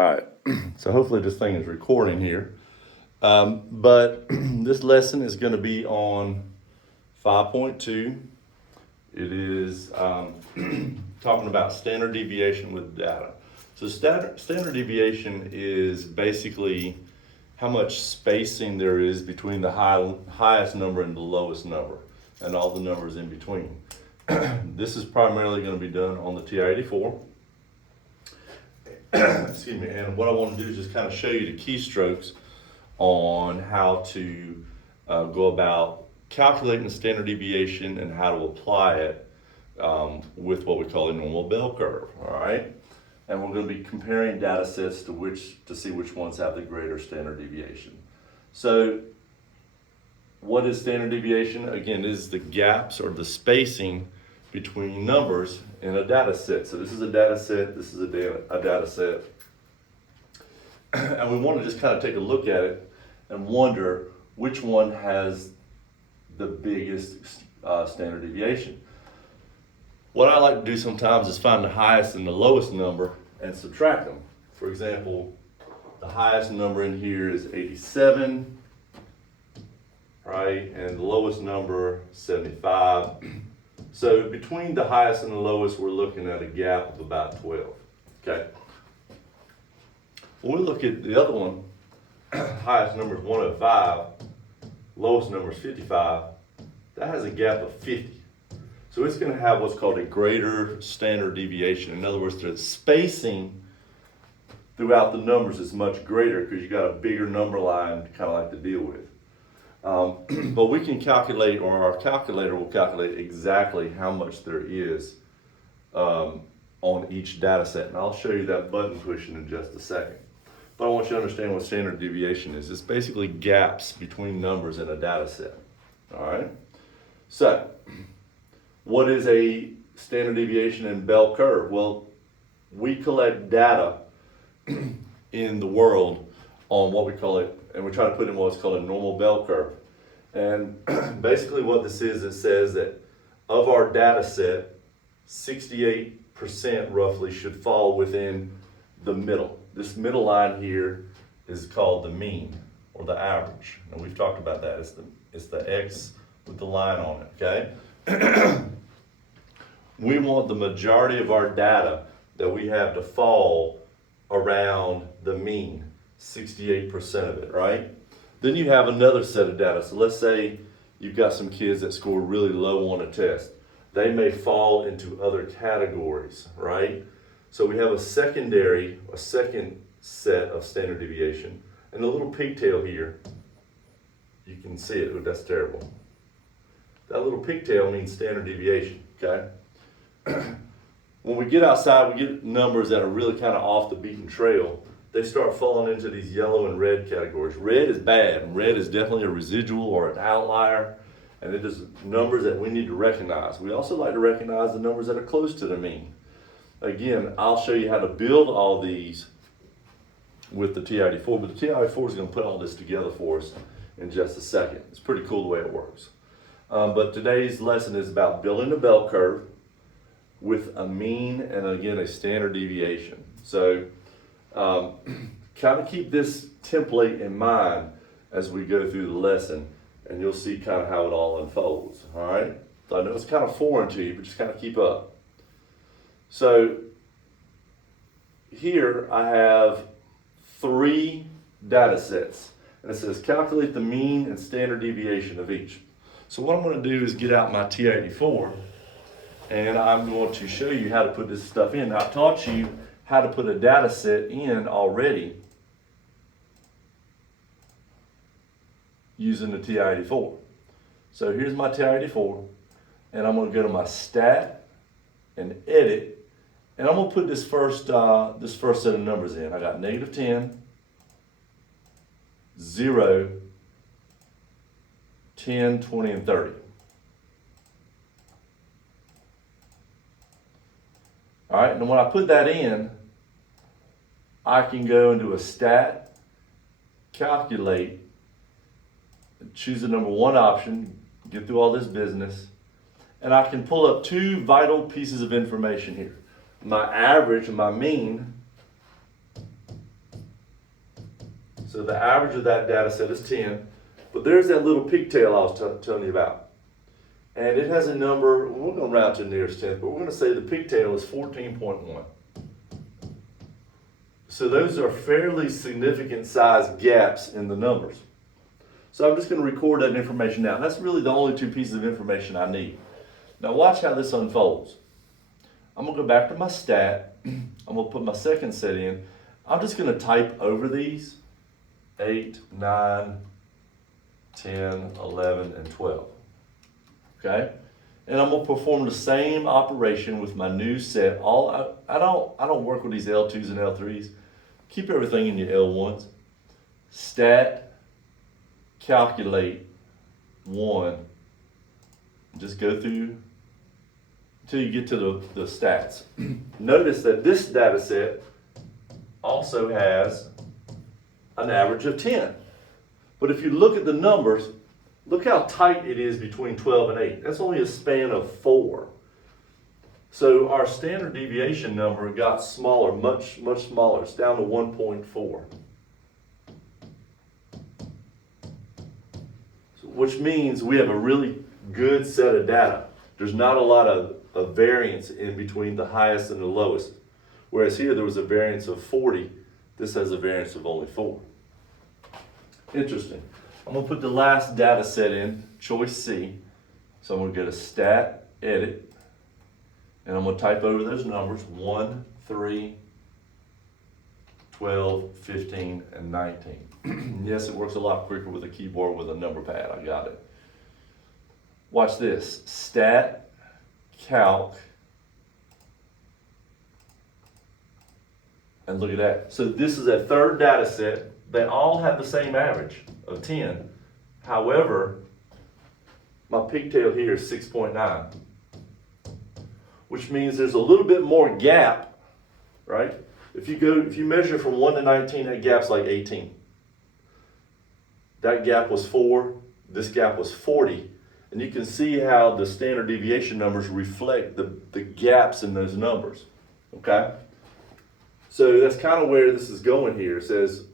All right, so hopefully this thing is recording here. But this lesson is going to be on 5.2. It is talking about standard deviation with data. So standard deviation is basically how much spacing there is between the highest number and the lowest number, and all the numbers in between. This is primarily going to be done on the TI-84. Excuse me, and what I want to do is just kind of show you the keystrokes on how to go about calculating the standard deviation and how to apply it with what we call a normal bell curve, all right? And we're going to be comparing data sets to see which ones have the greater standard deviation. So what is standard deviation? Again, it is the gaps or the spacing between numbers in a data set. So this is a data set, this is a data set. And we want to just kind of take a look at it and wonder which one has the biggest standard deviation. What I like to do sometimes is find the highest and the lowest number and subtract them. For example, the highest number in here is 87, right? And the lowest number, 75. So between the highest and the lowest, we're looking at a gap of about 12, okay? When we look at the other one, highest number is 105, lowest number is 55, that has a gap of 50. So it's going to have what's called a greater standard deviation. In other words, the spacing throughout the numbers is much greater because you got a bigger number line to kind of like to deal with. But we can calculate, or our calculator will calculate exactly how much there is on each data set. And I'll show you that button pushing in just a second. But I want you to understand what standard deviation is. It's basically gaps between numbers in a data set. All right? So, what is a standard deviation and bell curve? Well, we collect data in the world on what we call it, and we try to put in what's called a normal bell curve. And basically what this is, it says that of our data set, 68% roughly should fall within the middle. This middle line here is called the mean, or the average. And we've talked about that. It's the X with the line on it, okay? We want the majority of our data that we have to fall around the mean, 68% of it, right? Then you have another set of data. So let's say you've got some kids that score really low on a test. They may fall into other categories, right? So we have a second set of standard deviation. And the little pigtail here, you can see it, but that's terrible. That little pigtail means standard deviation, okay? When we get outside, we get numbers that are really kind of off the beaten trail. They start falling into these yellow and red categories. Red is bad. Red is definitely a residual or an outlier, and it is numbers that we need to recognize. We also like to recognize the numbers that are close to the mean. Again, I'll show you how to build all these with the TI-84, but the TI-84 is going to put all this together for us in just a second. It's pretty cool the way it works. But today's lesson is about building a bell curve with a mean and, again, a standard deviation. So kind of keep this template in mind as we go through the lesson, and you'll see kind of how it all unfolds, all right? So I know it's kind of foreign to you, but just kind of keep up. So here I have 3 data sets, and it says calculate the mean and standard deviation of each. So what I'm going to do is get out my TI-84, and I'm going to show you how to put this stuff in. Now, I've taught you how to put a data set in already using the TI-84. So here's my TI-84, and I'm going to go to my stat and edit, and I'm going to put this first set of numbers in. I got -10, 0, 10, 20, and 30. All right, and when I put that in, I can go into a stat, calculate, choose the number 1 option, get through all this business, and I can pull up 2 vital pieces of information here. My average and my mean, So the average of that data set is 10, but there's that little pigtail I was telling you about. And it has a number, we're going to round to the nearest tenth, but we're going to say the pigtail is 14.1. So those are fairly significant size gaps in the numbers. So I'm just going to record that information now. That's really the only two pieces of information I need. Now watch how this unfolds. I'm going to go back to my stat. I'm going to put my second set in. I'm just going to type over these 8, 9, 10, 11, and 12. Okay? And I'm going to perform the same operation with my new set. I don't work with these L2s and L3s. Keep everything in your L1s. Stat, calculate, 1. Just go through until you get to the stats. Notice that this data set also has an average of 10. But if you look at the numbers, look how tight it is between 12 and 8. That's only a span of 4. So our standard deviation number got smaller, much smaller. It's down to 1.4. Which means we have a really good set of data. There's not a lot of variance in between the highest and the lowest. Whereas here there was a variance of 40. This has a variance of only 4. Interesting. I'm going to put the last data set in, choice C. So I'm going to go to stat, edit, and I'm going to type over those numbers, 1, 3, 12, 15, and 19. Yes, it works a lot quicker with a keyboard with a number pad. I got it. Watch this. Stat, calc, and look at that. So this is a third data set. They all have the same average of 10. However, my pigtail here is 6.9, which means there's a little bit more gap, right? If you measure from 1 to 19, that gap's like 18. That gap was 4, this gap was 40, and you can see how the standard deviation numbers reflect the gaps in those numbers, okay? So that's kind of where this is going here. It says,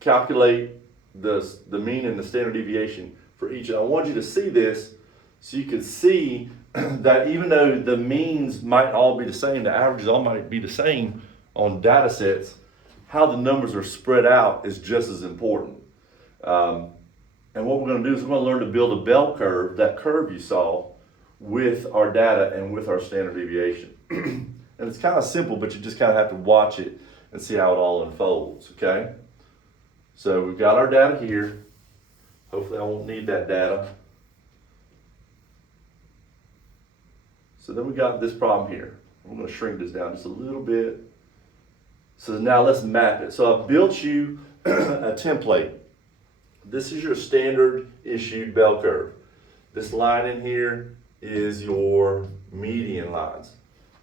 calculate the mean and the standard deviation for each. And I want you to see this so you can see that even though the means might all be the same, the averages all might be the same on data sets, how the numbers are spread out is just as important. And what we're going to do is we're going to learn to build a bell curve, that curve you saw, with our data and with our standard deviation. And it's kind of simple, but you just kind of have to watch it and see how it all unfolds, okay? So we've got our data here. Hopefully I won't need that data. So then we got this problem here. I'm going to shrink this down just a little bit. So now let's map it. So I've built you a template. This is your standard issued bell curve. This line in here is your median lines,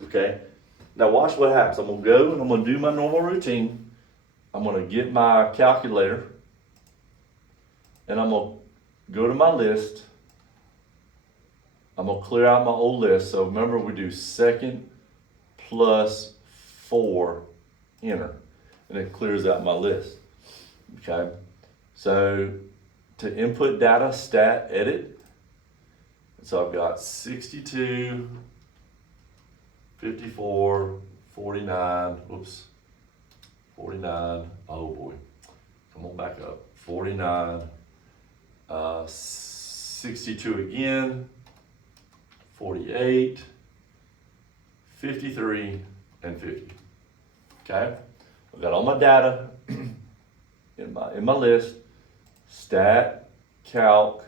okay? Now watch what happens. I'm going to go and I'm going to do my normal routine. I'm going to get my calculator and I'm going to go to my list. I'm going to clear out my old list. So remember, we do second plus 4, enter, and it clears out my list. Okay, so to input data, stat, edit. So I've got 62, 54, 49, 49, oh boy, come on back up, 49, 62 again, 48, 53, and 50. Okay, I've got all my data in my list. Stat, calc,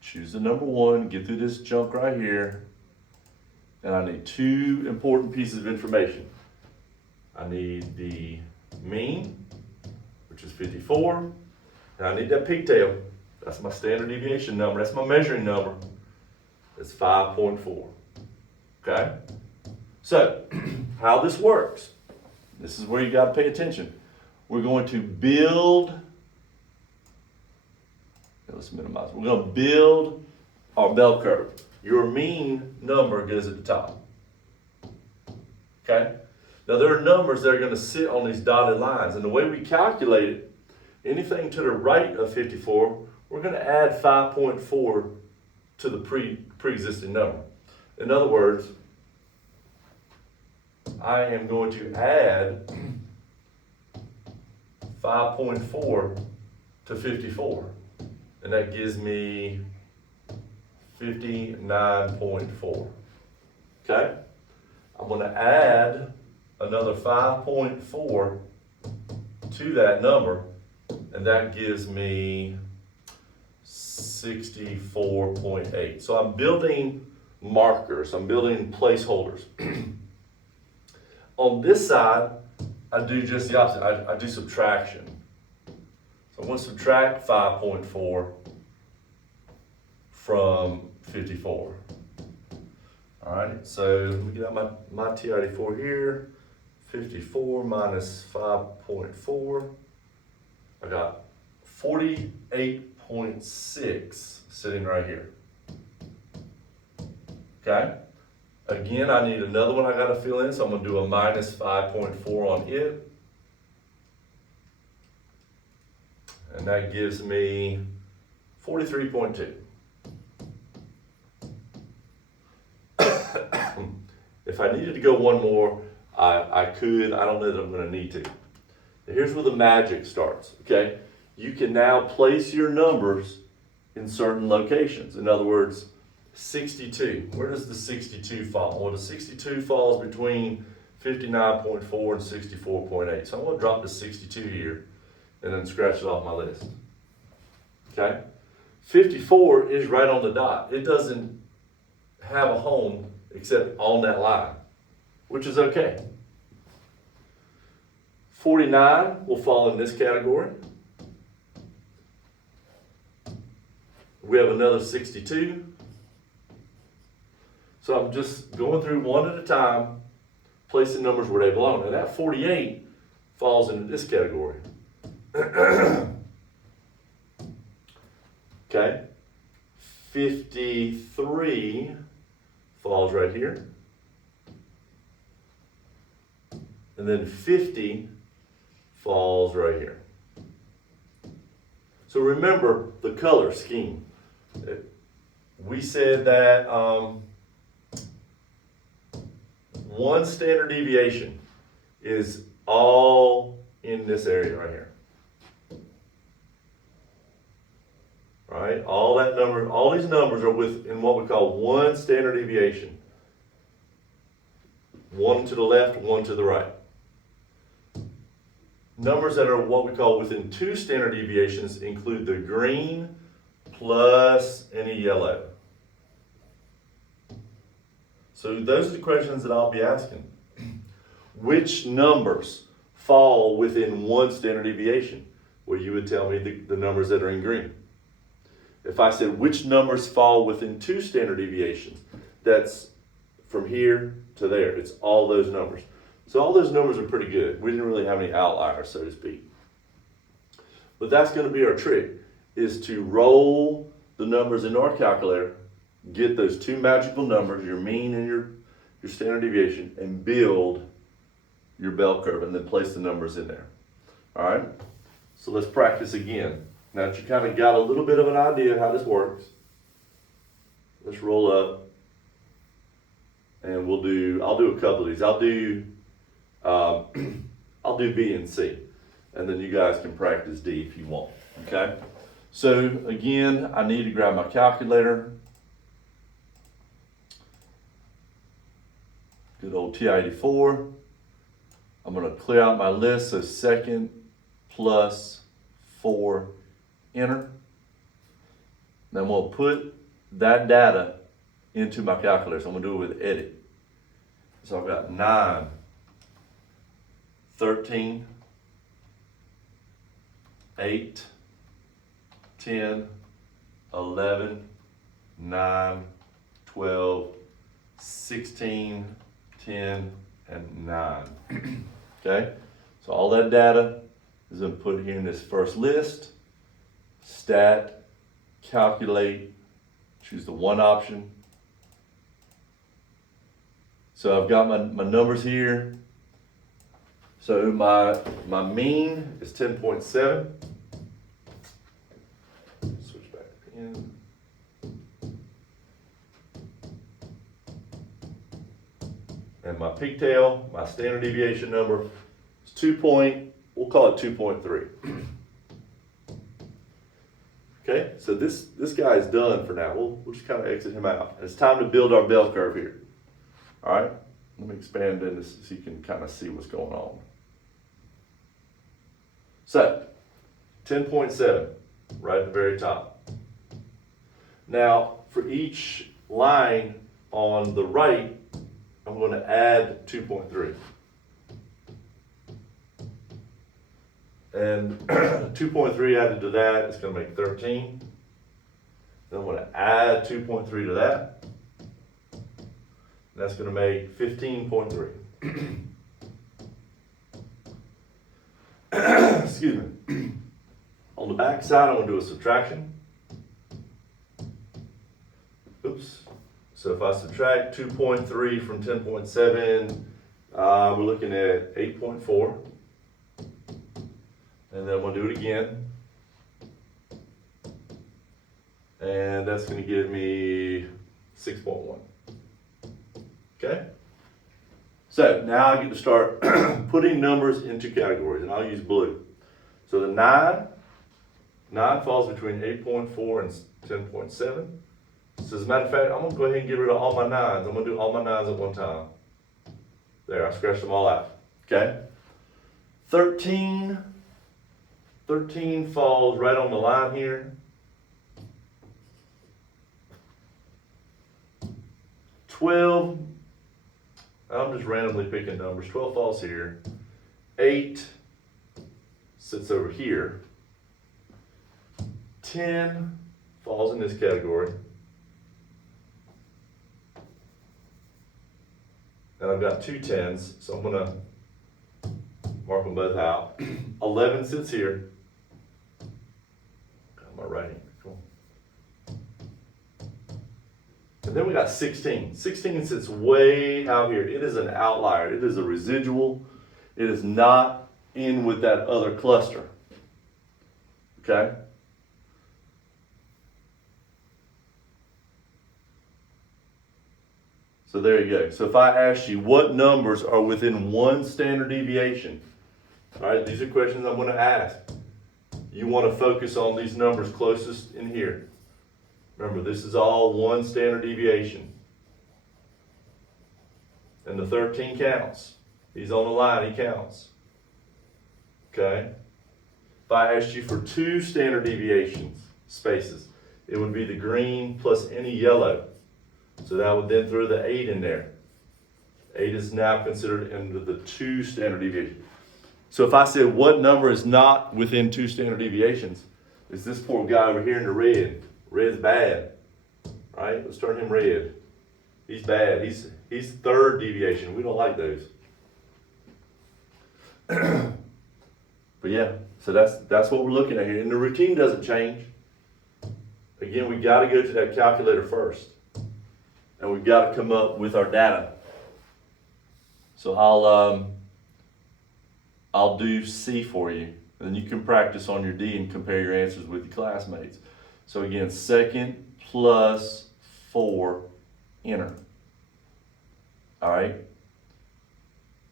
choose the number 1, get through this junk right here, and I need 2 important pieces of information. I need the mean, which is 54, and I need that pigtail. That's my standard deviation number. That's my measuring number. It's 5.4. Okay? So, how this works, this is where you got to pay attention. We're going to build, let's minimize. We're going to build our bell curve. Your mean number goes at the top. Okay? Now there are numbers that are going to sit on these dotted lines, and the way we calculate it, anything to the right of 54, we're going to add 5.4 to the pre-existing number. In other words, I am going to add 5.4 to 54, and that gives me 59.4. Okay? I'm going to add another 5.4 to that number, and that gives me 64.8. So I'm building markers, I'm building placeholders. On this side, I do just the opposite. I do subtraction. So I'm going to subtract 5.4 from 54. All right, so let me get out my TI-84 here. 54 minus 5.4. I got 48.6 sitting right here. Okay? Again, I need another one I got to fill in, so I'm going to do a minus 5.4 on it. And that gives me 43.2. If I needed to go one more, I could. I don't know that I'm going to need to. Here's where the magic starts, okay? You can now place your numbers in certain locations. In other words, 62. Where does the 62 fall? Well, the 62 falls between 59.4 and 64.8. So I'm going to drop the 62 here and then scratch it off my list. Okay? 54 is right on the dot. It doesn't have a home except on that line, which is okay. 49 will fall in this category. We have another 62. So I'm just going through one at a time, placing numbers where they belong. And that 48 falls into this category. Okay. 53 falls right here. And then 50 falls right here. So remember the color scheme. We said that one standard deviation is all in this area right here. Right? All these numbers are within what we call one standard deviation. One to the left, one to the right. Numbers that are what we call within two standard deviations include the green plus any yellow. So those are the questions that I'll be asking. Which numbers fall within one standard deviation? Well, you would tell me the numbers that are in green. If I said which numbers fall within two standard deviations, that's from here to there. It's all those numbers. So all those numbers are pretty good. We didn't really have any outliers, so to speak. But that's going to be our trick, is to roll the numbers into our calculator, get those two magical numbers, your mean and your standard deviation, and build your bell curve, and then place the numbers in there. All right? So let's practice again. Now that you kind of got a little bit of an idea of how this works, let's roll up, and I'll do a couple of these. I'll do B and C, and then you guys can practice D if you want, okay? So again, I need to grab my calculator. Good old TI-84. I'm gonna clear out my list, so second plus 4, enter. Then I'm gonna put that data into my calculator. So I'm gonna do it with edit. So I've got 9, 13, 8, 10, 11, 9, 12, 16, 10, and 9. Okay? So all that data is going to put here in this first list. Stat, calculate, choose the one option. So I've got my numbers here. So my mean is 10.7. Switch back to pen. And my pigtail, my standard deviation number is we'll call it 2.3. Okay, so this guy is done for now. We'll just kind of exit him out. And it's time to build our bell curve here. All right, let me expand in this so you can kind of see what's going on. So, 10.7, right at the very top. Now, for each line on the right, I'm going to add 2.3. And 2.3 added to that is going to make 13. Then I'm going to add 2.3 to that. That's going to make 15.3. Excuse me. On the back side, I'm going to do a subtraction. Oops. So if I subtract 2.3 from 10.7, we're looking at 8.4. And then I'm going to do it again. And that's going to give me 6.1. Okay? So now I get to start putting numbers into categories, and I'll use blue. So the 9 falls between 8.4 and 10.7. So as a matter of fact, I'm going to go ahead and get rid of all my 9s. I'm going to do all my 9s at one time. There, I scratched them all out. Okay? 13 falls right on the line here. 12, I'm just randomly picking numbers. 12 falls here. 8 sits over here. 10 falls in this category. And I've got two 10s, so I'm gonna mark them both out. 11 sits here. Got my right hand, cool. And then we got 16. 16 sits way out here. It is an outlier. It is a residual. It is not in with that other cluster. Okay? So there you go. So if I ask you what numbers are within one standard deviation, all right, these are questions I'm going to ask. You want to focus on these numbers closest in here. Remember, this is all one standard deviation. And the 13 counts. He's on the line, he counts. Okay? If I asked you for two standard deviations, spaces, it would be the green plus any yellow. So that would then throw the 8 in there. 8 is now considered under the 2 standard deviation. So if I said what number is not within 2 standard deviations, is this poor guy over here in the red. Red's bad. Right? Let's turn him red. He's bad. He's third deviation. We don't like those. But yeah, so that's what we're looking at here. And the routine doesn't change. Again, we got to go to that calculator first. And we've got to come up with our data. So I'll do C for you. And then you can practice on your D and compare your answers with your classmates. So again, second plus 4, enter. All right.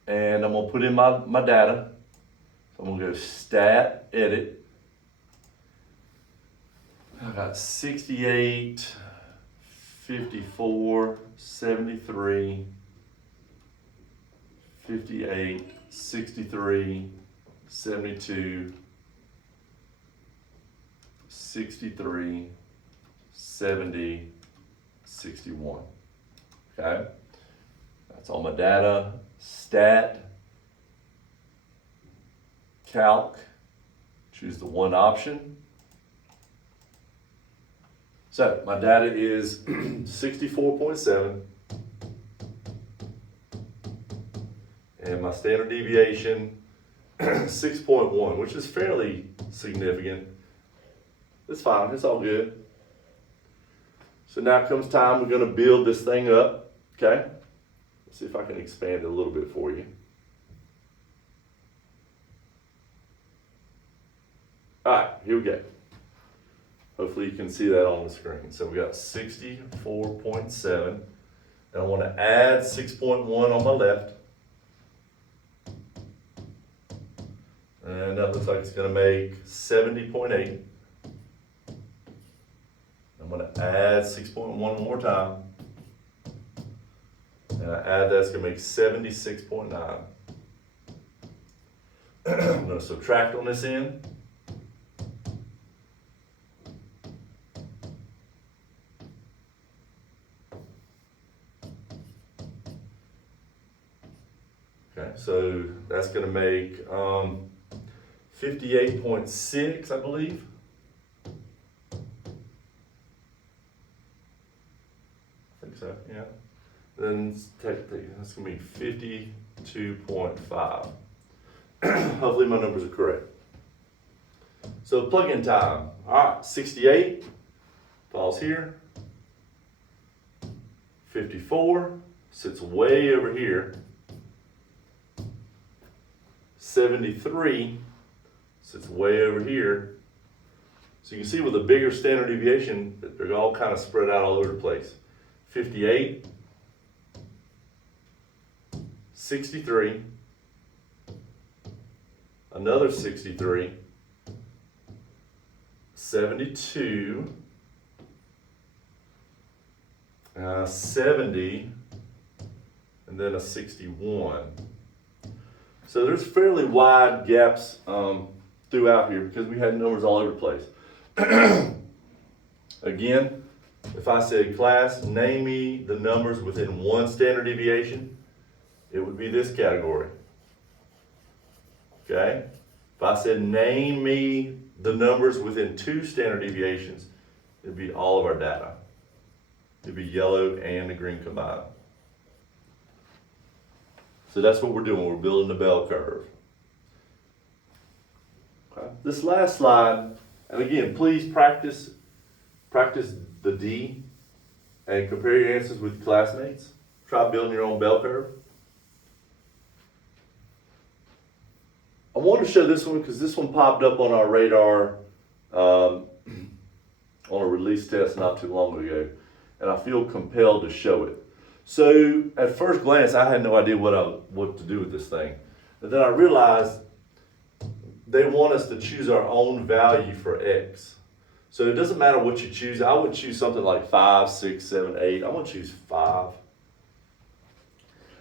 And I'm going to put in my data. So I'm going to go stat, edit. I got 68, 54, 73, 58, 63, 72, 63, 70, 61. Okay? That's all my data. Stat, calc, choose the one option. So my data is 64.7, and my standard deviation 6.1, which is fairly significant. It's fine, it's all good. So now comes time, we're gonna build this thing up, okay? Let's see if I can expand it a little bit for you. All right, here we go. Hopefully you can see that on the screen. So we got 64.7, and I want to add 6.1 on my left. And that looks like it's going to make 70.8. I'm going to add 6.1 one more time. And I add that's going to make 76.9. I'm going to subtract on this end. Okay, so that's going to make 58.6, I believe. I think so, yeah. Then that's going to be 52.5. Hopefully my numbers are correct. So plug-in time. All right, 68 falls here. 54 sits way over here. 73 sits way over here. So you can see with a bigger standard deviation, they're all kind of spread out all over the place. 58, 63, another 63, 72, 70, and then a 61. So there's fairly wide gaps throughout here because we had numbers all over the place. Again, if I said, class, name me the numbers within one standard deviation, it would be this category. Okay? If I said, name me the numbers within two standard deviations, it'd be all of our data. It'd be yellow and the green combined. So that's what we're doing. We're building the bell curve. Okay. This last slide, and again, please practice the D and compare your answers with your classmates. Try building your own bell curve. I want to show this one because this one popped up on our radar on a release test not too long ago, and I feel compelled to show it. So at first glance, I had no idea what to do with this thing. But then I realized they want us to choose our own value for X. So it doesn't matter what you choose. I would choose something like 5, 6, 7, 8. I'm gonna choose 5.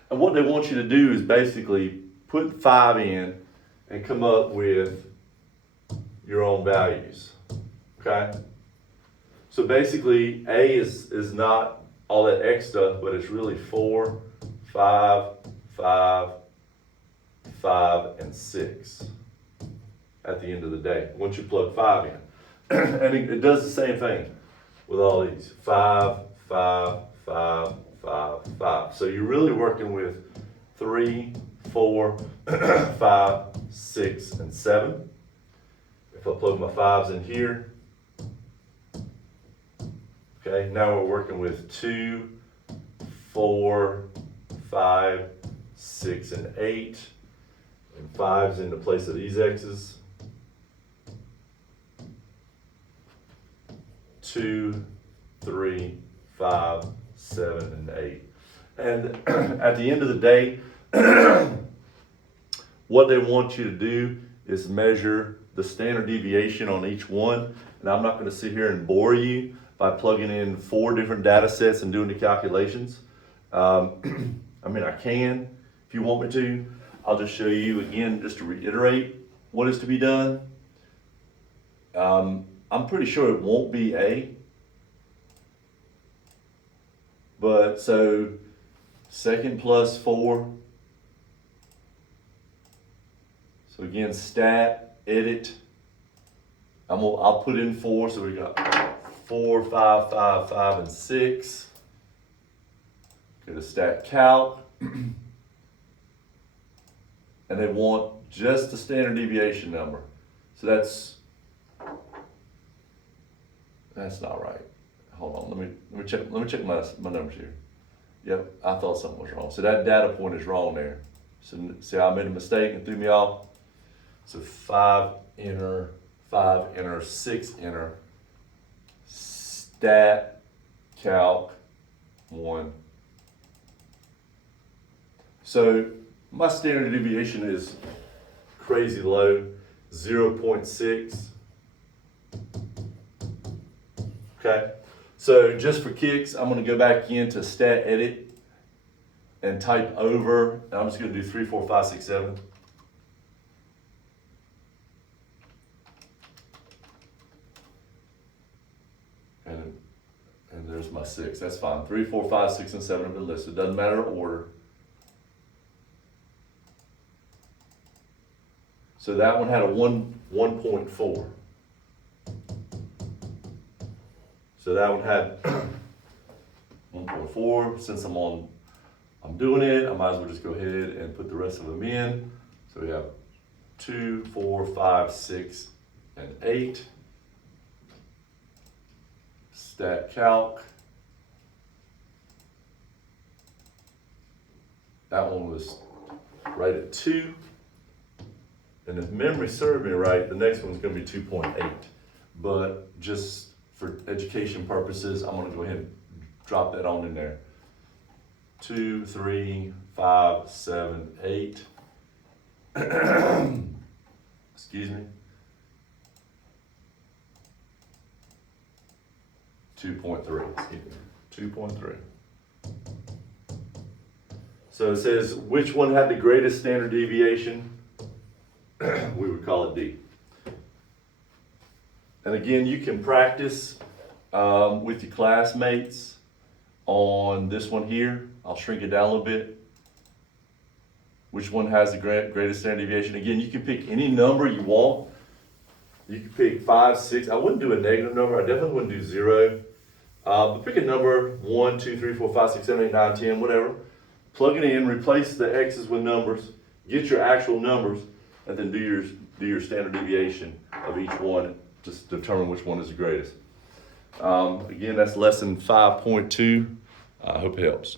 And what they want you to do is basically put 5 in and come up with your own values, okay? So basically, A is not all that X stuff, but it's really 4, 5, 5, 5, and 6 at the end of the day, once you plug 5 in. And it does the same thing with all these, 5, 5, 5, 5, 5. So you're really working with 3, 4, 5, 6, and 7. If I plug my 5s in here, okay, now we're working with 2, 4, 5, 6, and 8. And 5's in the place of these X's. 2, 3, 5, 7, and 8. And at the end of the day, what they want you to do is measure the standard deviation on each one. And I'm not going to sit here and bore you by plugging in 4 different data sets and doing the calculations. I mean, I can if you want me to. I'll just show you again, just to reiterate what is to be done. I'm pretty sure it won't be A. But so second plus 4. So again, stat, edit. I'll put in 4, so we got 4, 5, 5, 5, and 6. Go to stat calc. And they want just the standard deviation number. So that's not right. Hold on, let me check my numbers here. Yep, I thought something was wrong. So that data point is wrong there. So see, I made a mistake and threw me off. So 5 enter 5 enter, 6 enter, stat, calc, 1. So my standard deviation is crazy low, 0.6. Okay, so just for kicks, I'm gonna go back into stat edit and type over, and I'm just gonna do 3, 4, 5, 6, 7. And there's my 6, that's fine. 3, 4, 5, 6, and 7 have been listed, doesn't matter order. So that one had a 1.4. So that one had 1.4. Since I'm doing it, I might as well just go ahead and put the rest of them in. So we have 2, 4, 5, 6, and 8. Stat calc. That one was right at 2. And if memory served me right, the next one's gonna be 2.8. But just for education purposes, I'm gonna go ahead and drop that on in there. 2, 3, 5, 7, 8. Excuse me. 2.3, excuse me, 2.3. So it says, which one had the greatest standard deviation? We would call it D. And again, you can practice with your classmates on this one here. I'll shrink it down a little bit. Which one has the greatest standard deviation? Again, you can pick any number you want. You can pick 5, 6. I wouldn't do a negative number. I definitely wouldn't do 0. But pick a number, 1, 2, 3, 4, 5, 6, 7, 8, 9, 10, whatever. Plug it in, replace the X's with numbers, get your actual numbers, and then do your standard deviation of each one to determine which one is the greatest. Again, that's lesson 5.2. I hope it helps.